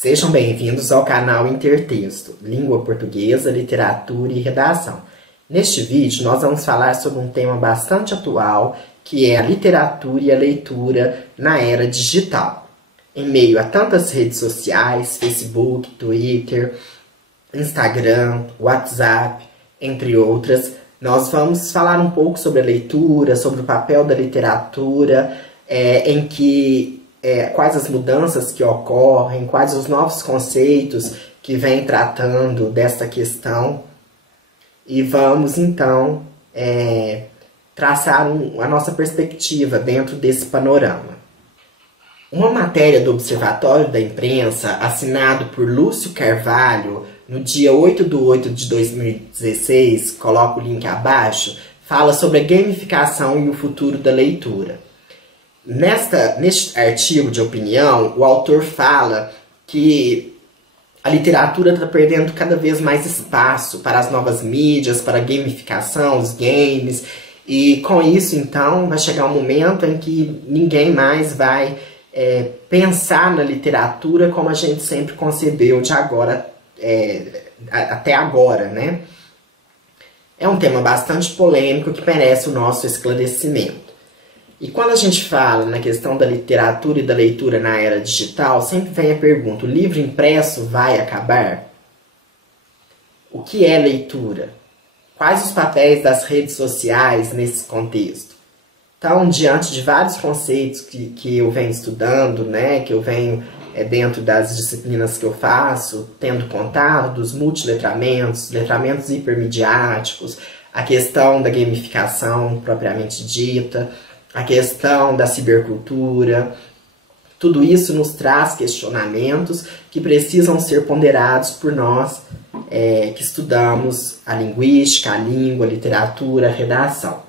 Sejam bem-vindos ao canal Intertexto, Língua Portuguesa, Literatura e Redação. Neste vídeo, nós vamos falar sobre um tema bastante atual, que é a literatura e a leitura na era digital. Em meio a tantas redes sociais, Facebook, Twitter, Instagram, WhatsApp, entre outras, nós vamos falar um pouco sobre a leitura, sobre o papel da literatura, quais as mudanças que ocorrem, quais os novos conceitos que vêm tratando dessa questão. E vamos, então, traçar a nossa perspectiva dentro desse panorama. Uma matéria do Observatório da Imprensa, assinado por Lúcio Carvalho, no dia 8/8/2016, coloco o link abaixo, fala sobre a gamificação e o futuro da leitura. Neste artigo de opinião, o autor fala que a literatura está perdendo cada vez mais espaço para as novas mídias, para a gamificação, os games, e com isso, então, vai chegar um momento em que ninguém mais vai pensar na literatura como a gente sempre concebeu de agora, até agora, né? É um tema bastante polêmico que merece o nosso esclarecimento. E quando a gente fala na questão da literatura e da leitura na era digital, sempre vem a pergunta: o livro impresso vai acabar? O que é leitura? Quais os papéis das redes sociais nesse contexto? Então, diante de vários conceitos que eu venho estudando, né, que eu venho dentro das disciplinas que eu faço, tendo contato dos multiletramentos, letramentos hipermediáticos, a questão da gamificação propriamente dita, a questão da cibercultura, tudo isso nos traz questionamentos que precisam ser ponderados por nós que estudamos a linguística, a língua, a literatura, a redação.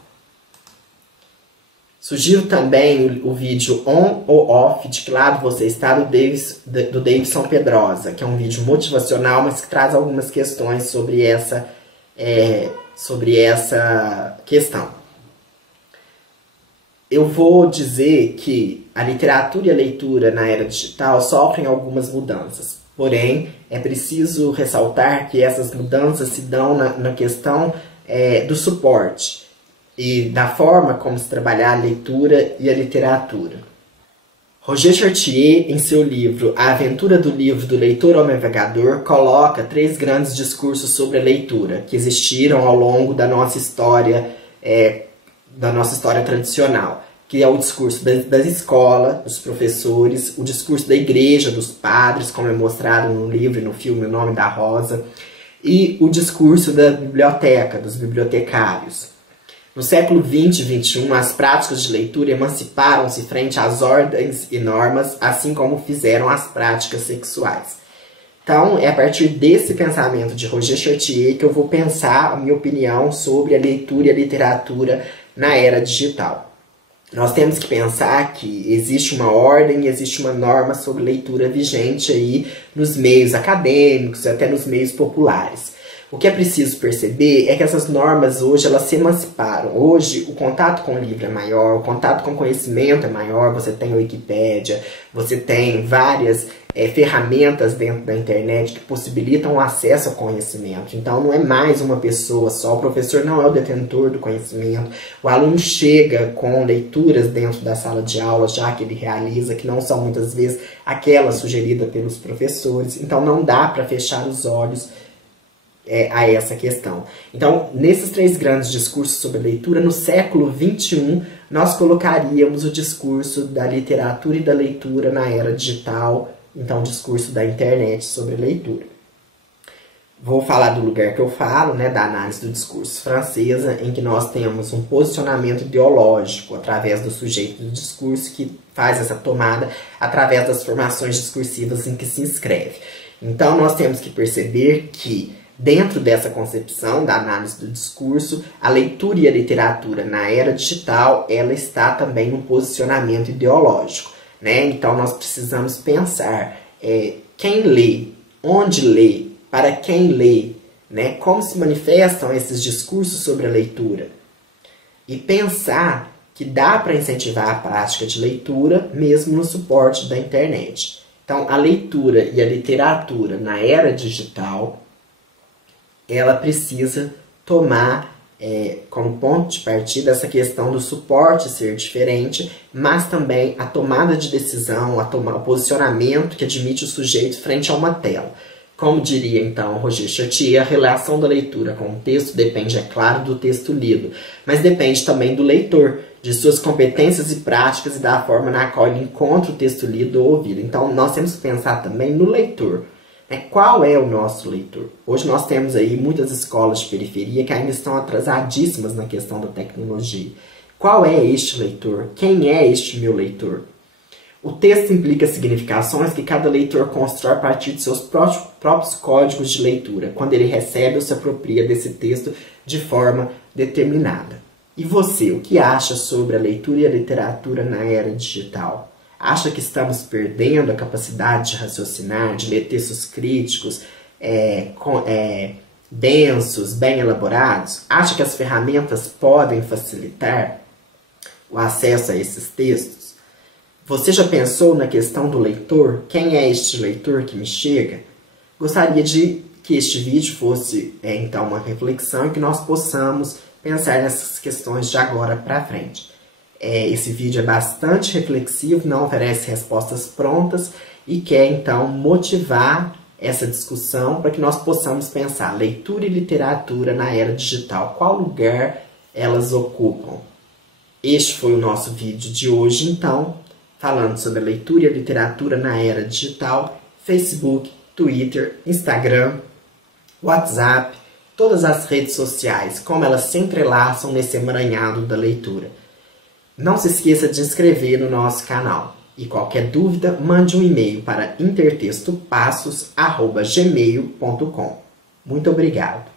Sugiro também o vídeo On ou Off, de que lado você está, do Davidson Pedrosa, que é um vídeo motivacional, mas que traz algumas questões sobre essa questão. Eu vou dizer que a literatura e a leitura na era digital sofrem algumas mudanças. Porém, é preciso ressaltar que essas mudanças se dão na questão do suporte e da forma como se trabalhar a leitura e a literatura. Roger Chartier, em seu livro A Aventura do Livro do Leitor ao Navegador, coloca 3 grandes discursos sobre a leitura que existiram ao longo da nossa história tradicional, que é o discurso das escolas, dos professores, o discurso da igreja, dos padres, como é mostrado no livro e no filme O Nome da Rosa, e o discurso da biblioteca, dos bibliotecários. No século XX e XXI, as práticas de leitura emanciparam-se frente às ordens e normas, assim como fizeram as práticas sexuais. Então, é a partir desse pensamento de Roger Chartier que eu vou pensar a minha opinião sobre a leitura e a literatura na era digital. Nós temos que pensar que existe uma ordem e existe uma norma sobre leitura vigente aí nos meios acadêmicos e até nos meios populares. O que é preciso perceber é que essas normas hoje elas se emanciparam. Hoje o contato com o livro é maior, o contato com o conhecimento é maior, você tem a Wikipédia, você tem várias ferramentas dentro da internet que possibilitam o acesso ao conhecimento. Então não é mais uma pessoa só, o professor não é o detentor do conhecimento, o aluno chega com leituras dentro da sala de aula já que ele realiza, que não são muitas vezes aquelas sugeridas pelos professores, então não dá para fechar os olhos a essa questão. Então, nesses 3 grandes discursos sobre leitura, no século XXI, nós colocaríamos o discurso da literatura e da leitura na era digital, então o discurso da internet sobre leitura. Vou falar do lugar que eu falo, né, da análise do discurso francesa, em que nós temos um posicionamento ideológico através do sujeito do discurso que faz essa tomada através das formações discursivas em que se inscreve. Então, nós temos que perceber que dentro dessa concepção da análise do discurso, a leitura e a literatura na era digital, ela está também num posicionamento ideológico, né? Então nós precisamos pensar quem lê, onde lê, para quem lê, né? Como se manifestam esses discursos sobre a leitura. E pensar que dá para incentivar a prática de leitura mesmo no suporte da internet. Então, a leitura e a literatura na era digital, ela precisa tomar como ponto de partida essa questão do suporte ser diferente, mas também a tomada de decisão, o posicionamento que admite o sujeito frente a uma tela. Como diria então Roger Chartier, a relação da leitura com o texto depende, é claro, do texto lido, mas depende também do leitor, de suas competências e práticas e da forma na qual ele encontra o texto lido ou ouvido. Então nós temos que pensar também no leitor. Qual é o nosso leitor? Hoje nós temos aí muitas escolas de periferia que ainda estão atrasadíssimas na questão da tecnologia. Qual é este leitor? Quem é este meu leitor? O texto implica significações que cada leitor constrói a partir de seus próprios códigos de leitura, quando ele recebe ou se apropria desse texto de forma determinada. E você, o que acha sobre a leitura e a literatura na era digital? Acha que estamos perdendo a capacidade de raciocinar, de ler textos críticos, densos, bem elaborados? Acha que as ferramentas podem facilitar o acesso a esses textos? Você já pensou na questão do leitor? Quem é este leitor que me chega? Gostaria de que este vídeo fosse, então, uma reflexão e que nós possamos pensar nessas questões de agora para frente. Esse vídeo é bastante reflexivo, não oferece respostas prontas e quer, então, motivar essa discussão para que nós possamos pensar leitura e literatura na era digital. Qual lugar elas ocupam? Este foi o nosso vídeo de hoje, então, falando sobre a leitura e a literatura na era digital, Facebook, Twitter, Instagram, WhatsApp, todas as redes sociais, como elas se entrelaçam nesse emaranhado da leitura. Não se esqueça de se inscrever no nosso canal. E qualquer dúvida, mande um e-mail para intertextopassos@gmail.com. Muito obrigado.